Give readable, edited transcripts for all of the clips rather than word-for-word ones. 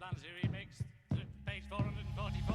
Fancy remix to page 444.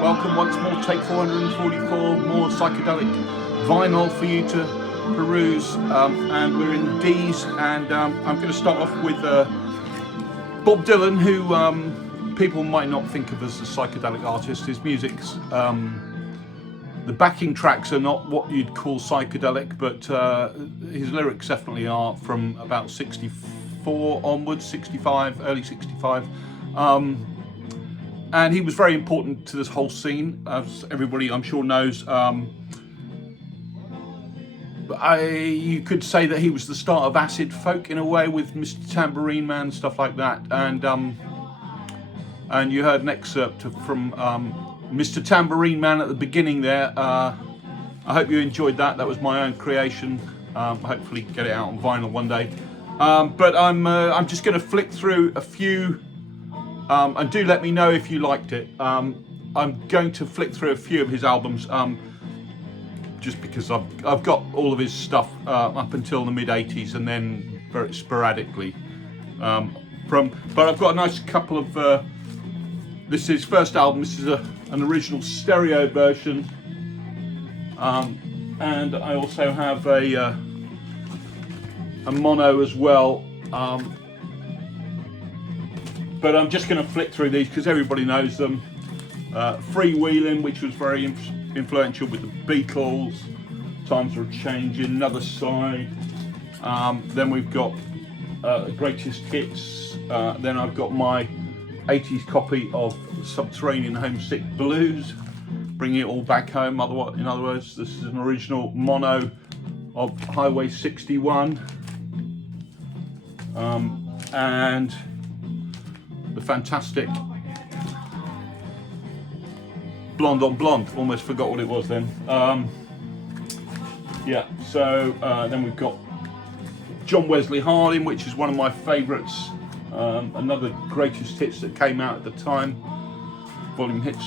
Welcome once more, take 444, more psychedelic vinyl for you to peruse, and we're in the D's, and I'm going to start off with Bob Dylan, who people might not think of as a psychedelic artist. His music's, the backing tracks are not what you'd call psychedelic, but his lyrics definitely are, from about 64 onwards, 65, early 65. And he was very important to this whole scene, as everybody I'm sure knows. you could say that he was the start of acid folk in a way, with Mr Tambourine Man, stuff like that. And you heard an excerpt from Mr Tambourine Man at the beginning there. I hope you enjoyed that. That was my own creation. Hopefully get it out on vinyl one day. But I'm just going to flick through a few, and do let me know if you liked it. I'm going to flick through a few of his albums, just because I've got all of his stuff up until the mid '80s, and then very sporadically but I've got a nice couple of. This is his first album. This is an original stereo version, and I also have a mono as well. But I'm just going to flick through these because everybody knows them. Freewheeling, which was very influential with the Beatles. Times Are Changing, Another Side. Then we've got Greatest Hits. Then I've got my 80s copy of Subterranean Homesick Blues, bringing it all back home. In other words, this is an original mono of Highway 61. And the fantastic Blonde on Blonde. Almost forgot what it was then. Yeah, so then we've got John Wesley Harding, which is one of my favourites. Another greatest hits that came out at the time. Volume hits,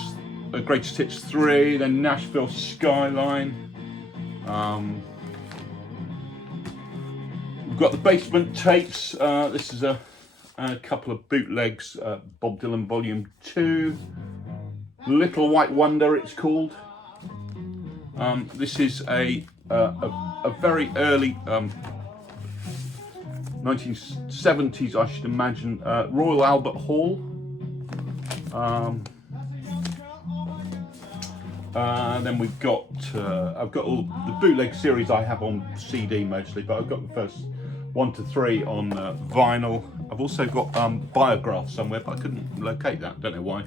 greatest hits 3. Then Nashville Skyline. We've got the Basement Tapes. This is a couple of bootlegs. Bob Dylan Volume 2. Little White Wonder, it's called. This is a very early 1970s, I should imagine, Royal Albert Hall. Then we've got I've got all the bootleg series I have on CD mostly, but I've got the first 1 to 3 on vinyl. I've also got Biograph somewhere, but I couldn't locate that. Don't know why.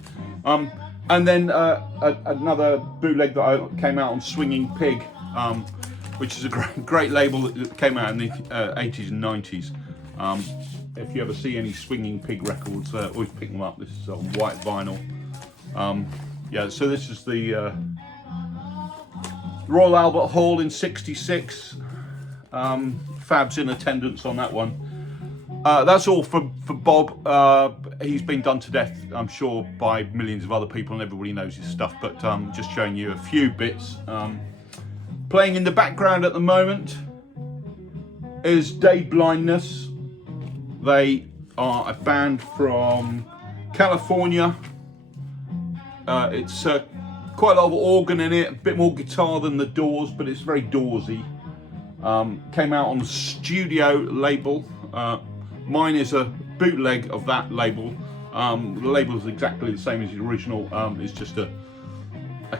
And then another bootleg that came out on Swinging Pig, which is a great label that came out in the 80s and 90s. If you ever see any Swinging Pig records, always pick them up. This is on white vinyl. Yeah, so this is the Royal Albert Hall in '66. Fab's in attendance on that one. That's all for Bob. He's been done to death, I'm sure, by millions of other people, and everybody knows his stuff, but just showing you a few bits. Playing in the background at the moment is Blindness. They are a band from California. It's quite a lot of organ in it, a bit more guitar than the Doors, but it's very Doorsy. Came out on the Studio label. Mine is a bootleg of that label. The label is exactly the same as the original. It's just a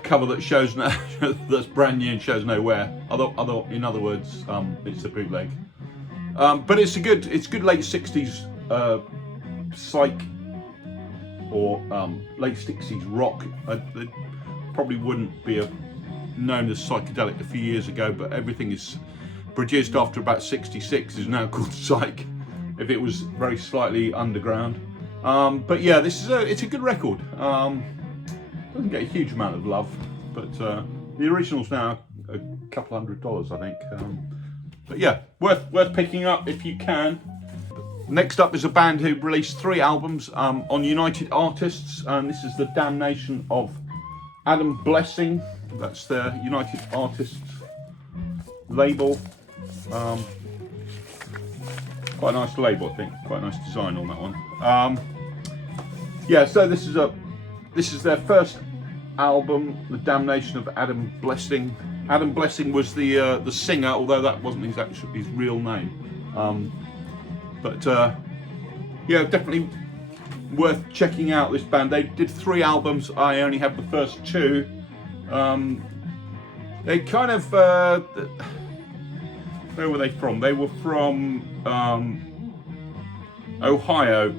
cover that shows that's brand new and shows nowhere. In other words, it's a bootleg. But it's good late '60s psych or late '60s rock. It probably wouldn't be known as psychedelic a few years ago, but everything is produced after about '66 is now called psych. If it was very slightly underground, but yeah, it's a good record. Doesn't get a huge amount of love, but the original's now a couple $100, I think. But yeah, worth picking up if you can. Next up is a band who released 3 albums on United Artists, and this is the Damnation of Adam Blessing. That's the United Artists label. Quite a nice label, I think. Quite a nice design on that one. Yeah, so this is their first album, The Damnation of Adam Blessing. Adam Blessing was the singer, although that wasn't his real name. But yeah, definitely worth checking out this band. They did 3 albums. I only have the first 2. They kind of where were they from? They were from Ohio,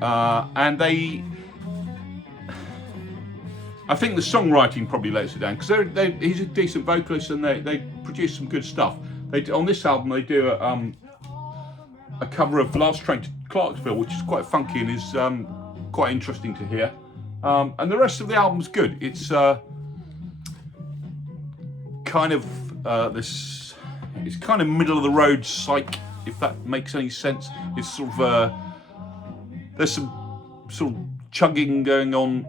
and I think the songwriting probably lets it down, because he's a decent vocalist and they produce some good stuff. on this album they do a cover of Last Train to Clarksville, which is quite funky and is quite interesting to hear. And the rest of the album's good. It's kind of this. It's kind of middle of the road psych, if that makes any sense. It's sort of there's some sort of chugging going on,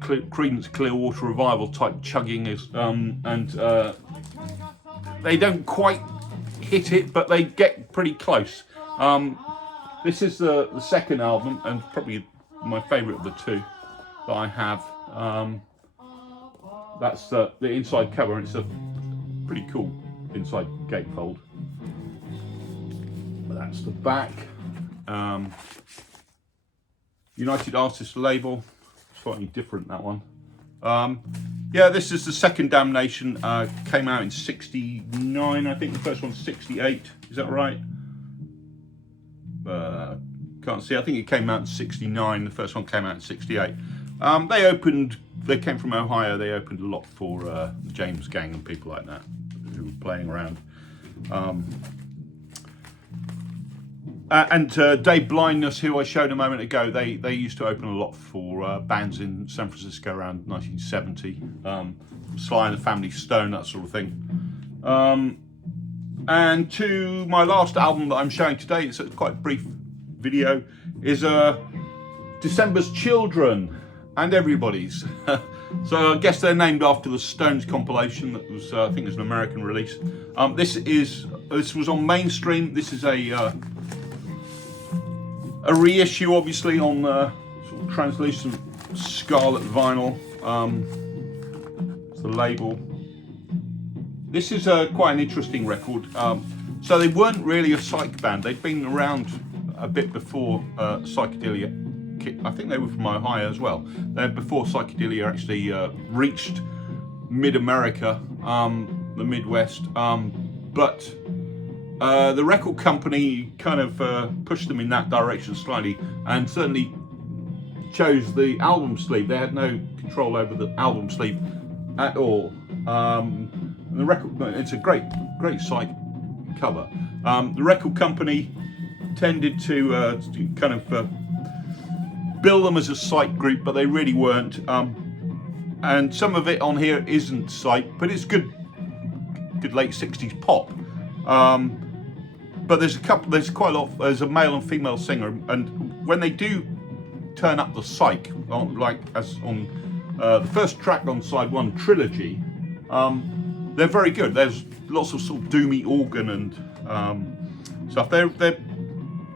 Creedence Clearwater Revival type chugging is, and they don't quite hit it, but they get pretty close. This is the second album, and probably my favourite of the two that I have. That's the inside cover, and it's a pretty cool inside gatefold. That's the back. United Artists label, slightly different, that one. Yeah, this is the second Damnation, came out in 69, I think the first one's 68, is that right? Can't see, I think it came out in 69, the first one came out in 68. They came from Ohio, they opened a lot for the James Gang and people like that who were playing around. And Dave Blindness, who I showed a moment ago, they used to open a lot for bands in San Francisco around 1970. Sly and the Family Stone, that sort of thing. And to my last album that I'm showing today, it's a quite brief video, is December's Children and Everybody's. So I guess they're named after the Stones compilation that was, I think it was an American release. This was on Mainstream. This is a reissue, obviously, on sort of translucent scarlet vinyl. It's the label. This is quite an interesting record. So they weren't really a psych band. They'd been around a bit before Psychedelia. I think they were from Ohio as well. Before Psychedelia actually reached mid-America, the Midwest. But the record company kind of pushed them in that direction slightly, and certainly chose the album sleeve. They had no control over the album sleeve at all. The record, it's a great psych cover. The record company tended to kind of bill them as a psych group, but they really weren't. And some of it on here isn't psych, but it's good late 60s pop. But there's quite a lot. There's a male and female singer, and when they do turn up the psych, like as on the first track on side one, Trilogy, they're very good. There's lots of sort of doomy organ and stuff. They're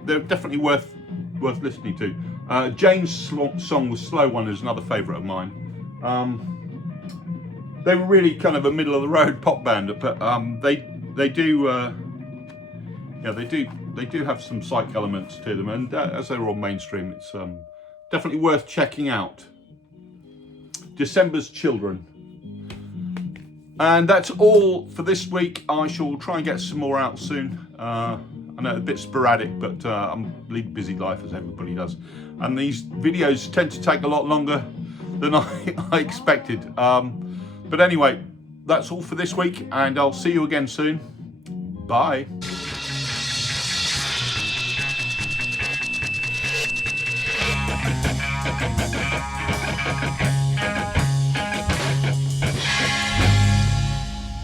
definitely worth listening to. Jane's song "The Slow One" is another favourite of mine. They were really kind of a middle of the road pop band, but they do have some psych elements to them, and as they were on Mainstream, it's definitely worth checking out. December's Children. And that's all for this week. I shall try and get some more out soon. I know a bit sporadic, but I'm lead busy life as everybody does. And these videos tend to take a lot longer than I expected. But anyway, that's all for this week, and I'll see you again soon. Bye.